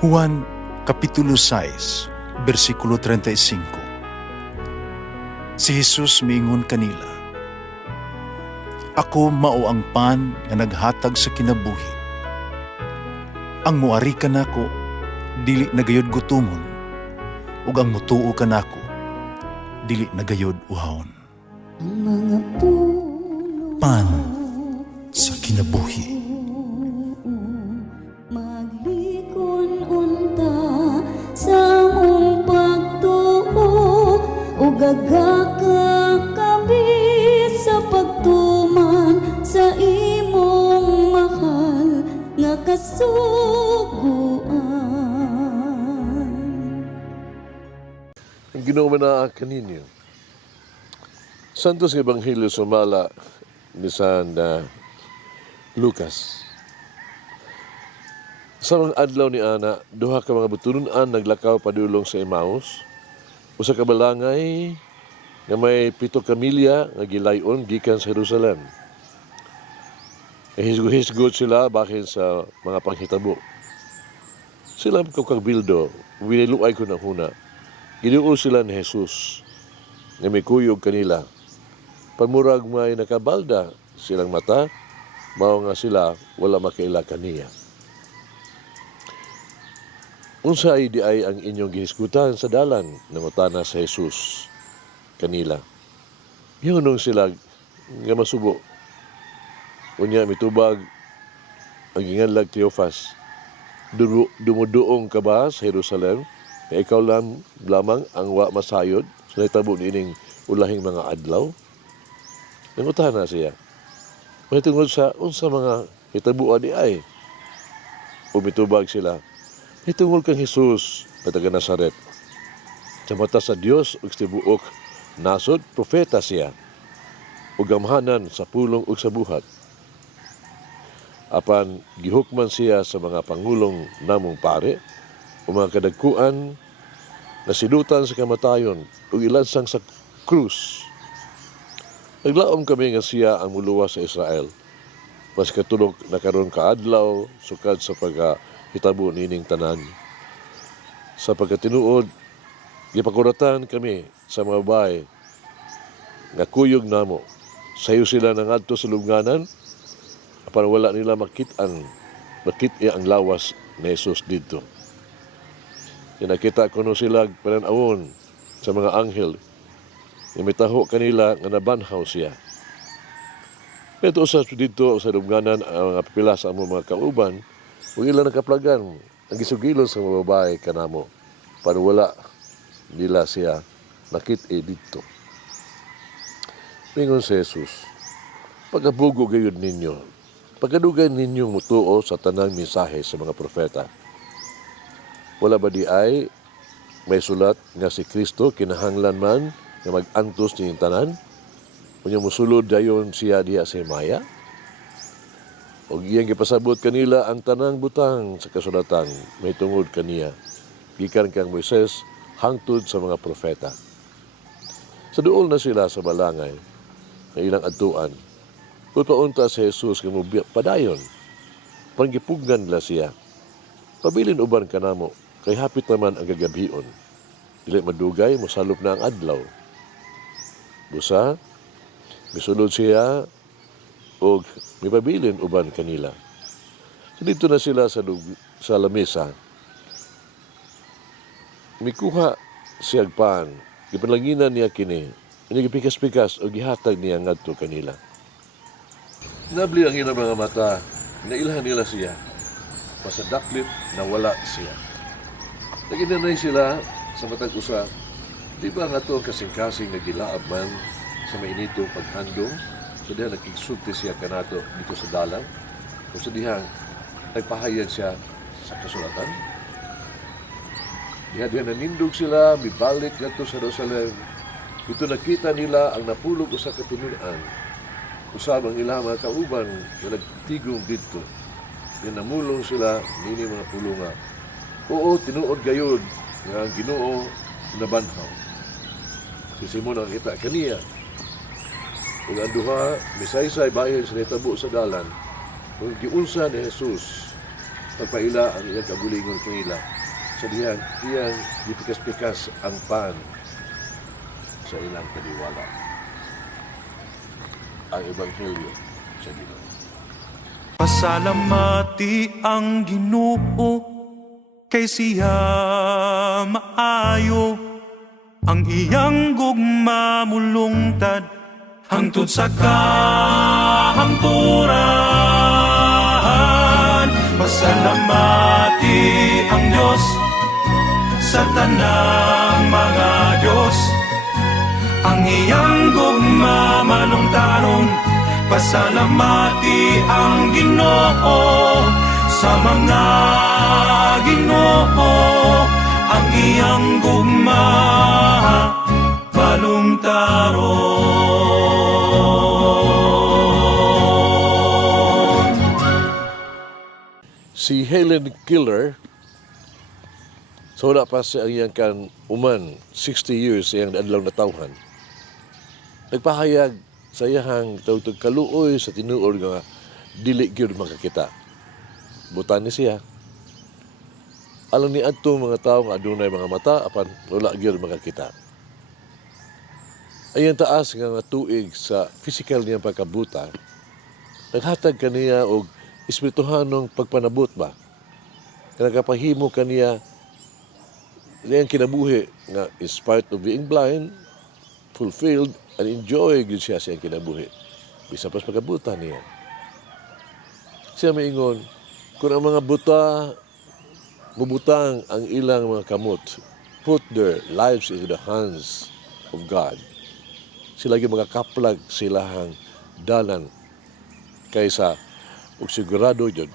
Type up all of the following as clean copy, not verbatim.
Juan Kapitulo 6, versikulo 35. Si Jesus miingon kanila, "Ako mao ang pan nga naghatag sa kinabuhi. Ang muari kanako dili nagayod gutomon, ug ang mutuo kanako dili nagayod uhawon." Ang mga puno Pan sa kinabuhi. maglikon unta sa mong pagtuo ug gagaka kami sa pagtuman sa imong mahal nga kasuguan. Ang ginawa kaninyo. Santos Ebanghelyo sumala ni San Lucas. Sa mga adlaw ni Ana, duha ka mga butununan naglakaw padulong sa Emmaus. Usa ka balangay nga may 7 ka milya nga gilayon gikan sa Jerusalem. Hisgo-hisgot sila bahin sa mga panghitabo. Sila ko kagbildo, winiluay ko ng huna. Ginuo sila ni Jesus nga may kuyog kanila. Pamurag may nakabalda silang mata, mao nga sila wala makaila kaniya. Unsay di ay ang inyong gihisgutan sa dalan, nangutana sa Jesus kanila. Yunong sila nga masubo. Unya mitubag ang ginganlag Cleophas. Dumuduong ka ba sa Jerusalem? Na ikaw lamang ang wa masayod sa nahitabo niining ulahing mga adlaw? Nangutana siya. May tungod sa unsa mga hitabuan di ay. Umitubag sila. May tungod kang Jesus na taga Nazaret. Sa mata sa Dios ug sa tibuok nasod propeta siya. Ug gamhanan sa pulong ug sa buhat. Apan gihukman siya sa mga pangulong namong pare o mga kadagkuan na sidutan sa kamatayon ug ilansang sa krus. Naglaom kami nga siya ang muluwa sa Israel. Mas katulog na karon kaadlaw sukad sa pagkahitabo nining tanan. Sa pagkatinuod, gipakuratan kami sa mga babae nga kuyog namo. Sayo sila nangadto sa lubnganan apan wala nila makit-an ang lawas ni Jesus dito. Nakita ko no sila pananawon sa mga anghel nga mitaho kanila nga nabanhaw siya. Ito usas dito sa lubnganan ang mga pipila sa among mga kauban ug ila nakaplagan ang gisugilon sa mga babae kanamo para wala nila siya nakit-e dito. Mingon si Jesus, pagabugo gayud ninyo, pagkadugay ninyong mutuo sa tanang mensahe sa mga propeta. Wala ba di ay may sulat nga si Kristo kinahanglan man nga mag-antos niyong tanan? Kung musulod dayon siya diha sa Himaya? O iyang gipasabot kanila ang tanang butang sa kasulatan may tungod kaniya. Gikan kang Moises hangtod sa mga propeta. Sa duol na sila sa balangay na ilang adtuan. Kung paunta si Jesus nga padayon, panggipugnan nila siya. Pabilin uban kanamo, kay hapit naman ang gagabion. Dili madugay, mosalop na ang adlaw. Busa, misulod siya o mipabilin uban kanila. So dito na sila sa lamesa. Mikuha siya pan, gipanlanginan niya kini, inigipikas-pikas o gihatag niya ngadto kanila. Nabli ang ilang mga mata, nailhan nila siya. Masadaklit na wala siya. Naginanay sila sa matag usa. Di ba nga ito ang kasing-kasing nagilaab man sa mainitong paghandong? So diha nagkigsulti siya kanato dito sa dalan. O sa dihang nagpahayag siya sa kasulatan. Diha nanindog sila, mibalik dito sa Jerusalem. Ito nakita nila ang napulog usa ka tinunan. Usab ang ilang mga kauban na nagtigong dito. Yan namulong sila, nini mga pulunga. Oo, tinuod gayod nga ang Ginoo nabanhaw. Si Simon ang kita kaniya. Ug ang duha, misaysay bahin sa nitabo sa dalan. Kung giunsa ni Jesus, pagpaila ang iyang kabulingon kanila. Sa iyang gipikas-pikas ang pan sa ilang kaniwala. Ang Ebanghelyo sa Ginoo. Pasalamati ang Ginoo kay siya maayo, ang iyang gugma mulungtad hangtod sa kahangturan. Pasalamati ang Diyos sa tanang mga Diyos, ang iyang gugma malungtaron. Pasalamati ang Ginoo sa mga Ginoo, ang iyang gugma malungtaron. Si Helen Keller, so wala pa siya ang iyang kan uman, 60 years iyang adlaw na tawhan. Nagpahayag sa iyang tawtog kaluoy sa tinuod nga dili gyud makakita. Butan ni siya. Alam ni adto mga tawo nga adunay mga mata apan wala gyud makakita. Ayang taas nga tuig sa physical niyang pagkabuta, naghatag kaniya og espirituhanong pagpanabot ba? Nagapahimo kaniya niyang kinabuhi nga in spite of being blind, fulfilled, and enjoy gyud siya siyang kinabuhi. Bisa pas pagkabuta niya. Siya maingon, kung ang mga buta, mubutang ang ilang mga kamot, put their lives into the hands of God. Sila gyud magakaplag silahang dalan kaysa ug sigurado jud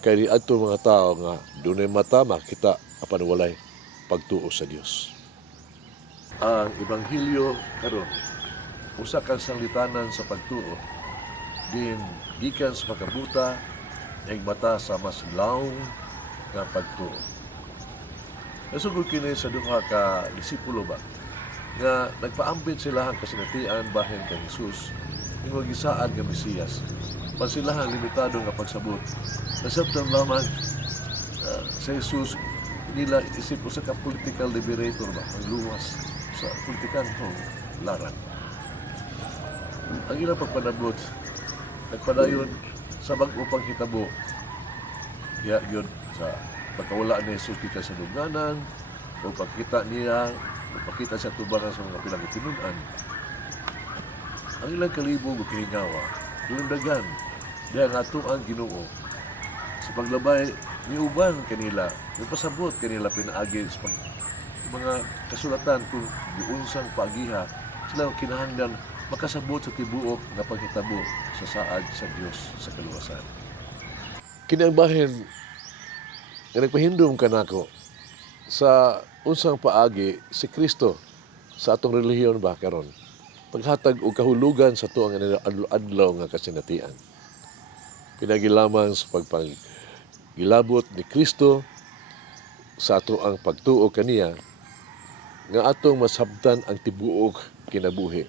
kay adto mga tao nga dunay mata makita apan walay pagtuo sa Dios. Ang Ebanghelyo karon usa ka sanglitanan sa pagtuo din gikan sa pagkabuta ing mata sa mas lawng nga pagtuo. Nasugod kini sa duha ka disipulo ba nga nagpaambit sila ang kasinatian bahin kay Jesus ing gisaad nga Mesiyas. Pan sila ang limitado nga pagsabot. Nasabtan lamang sa Jesus nila isip usa ka political liberator ba ang luwas sa politikantong laran. Ang ilang pagpanabot nagpadayon sa bag-o panghitabo ya yun sa pagkawala ni Jesus kita sa lugnanan o pagkita niya o pagkita sa tubangan sa mga pilang itinunan. Ang ilang kalibog o kihingawa lundagan diya nga ito ang Ginoo sa paglabay ni uban kanila nagpasabot kanila pinaagi sa mga kasulatan kung giunsang paagiha sila kinahanglan makasabot sa tibuok nga paghitabo sa saad sa Dios sa kaluwasan. Kini ang bahin nga nagpahindom kanako sa unsang paagi si Kristo sa atong relihiyon ba karon paghatag og kahulugan sa tuang adlaw nga kasinatian. Pinagi lamang sa pagpagilabot ni Kristo sa ato ang pagtuo kaniya nga atong masabtan ang tibuok kinabuhi.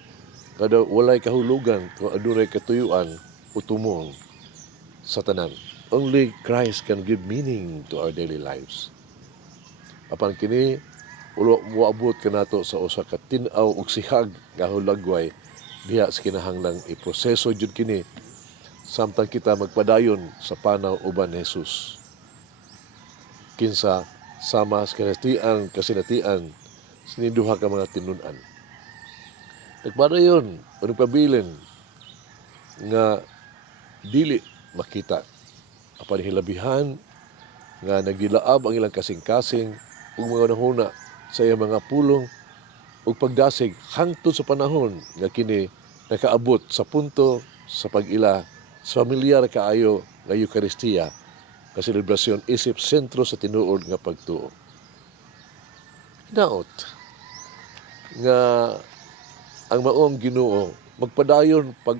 Kada walay kahulugan kung adunay katuyuan o tumong sa tanan. Only Christ can give meaning to our daily lives. Apan kini moabot kanato sa usa ka tin-aw ug sihag nga hulagway diha sa kinahanglang iproseso jud kini samtang kita magpadayon sa panaw uban ni Jesus. Kinsa sama sa kasinatian siniduha ka mga tinun-an. Nagpadayon o nagpabilin nga dili makita apan hilabihan nga nagilaab ang ilang kasing-kasing ug mga nahuna sa iyang mga pulong ug pagdasig hangtod sa panahon nga kini nakaabot sa punto sa pag-ila sa pamilyar kaayo nga Eucharistia nga selebrasyon isip sentro sa tinuod nga pagtuo. Hinaot nga ang maong Ginoo magpadayon pag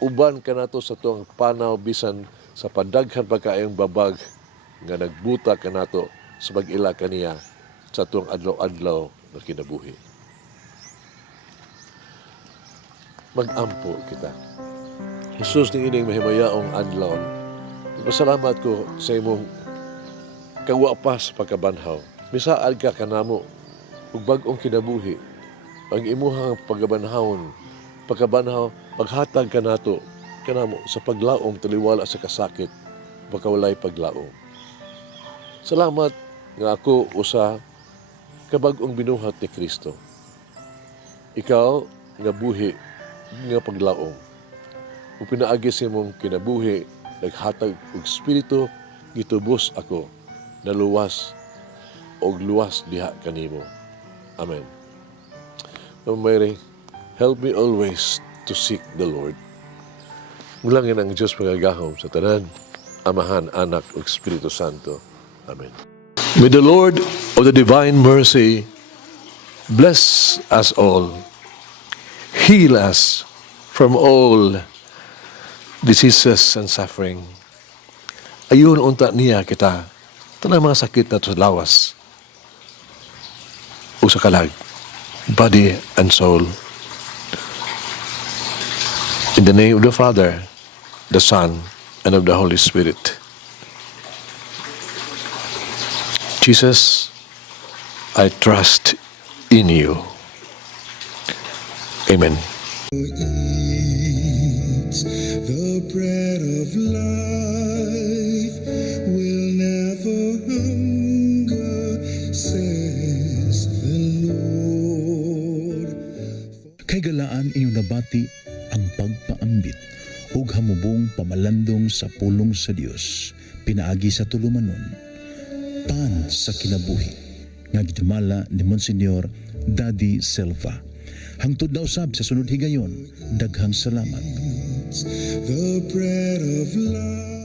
uban kanato sa tuang panaw bisan sa padaghan pagkaayong babag nga nagbuta kanato sa pag-ila kaniya sa tuang adlaw-adlaw na kinabuhi. Mag-ampo kita. Jesus ning ining mahimayaong adlaw Pasalamat ko sa imong kawapas pagkabanhaw. Misaad ka kanamo ug bag-ong kinabuhi. Ang imuhang pagkabanhawon, pagkabanhaw, paghatag ka nato kanamo sa paglaom taliwala sa kasakit, pagkawalay paglaom. Salamat nga ako usa kabag-ong binuhat ni Kristo. Ikaw nga buhi nga paglaom. Ug pinaagi sa imong kinabuhi, naghatag og espiritu, gitubos ako na luwas og luwas diha kanimo. Amen. Mama Mary, help me always to seek the Lord. Mulangin ang Diyos magagahom sa tanan, Amahan, Anak ug Espiritu Santo. Amen. May the Lord of the divine mercy bless us all, heal us from all diseases and suffering. Ayun unta niya kita, tanang mga sakit na sa lawas o sa kalag, body and soul. In the name of the Father, the Son, and of the Holy Spirit. Jesus, I trust in you. Amen. The bread of life will never hunger, says the Lord. Kay galaan inyong nabati ang pagpaambit ug hamubong pamalandong sa pulong sa Dios, pinaagi sa tulumanon, pan sa kinabuhi, nga gidumala ni Monsignor Daddy Silva. Hangtod na usab sa sunod higayon, daghang salamat. The bread of life.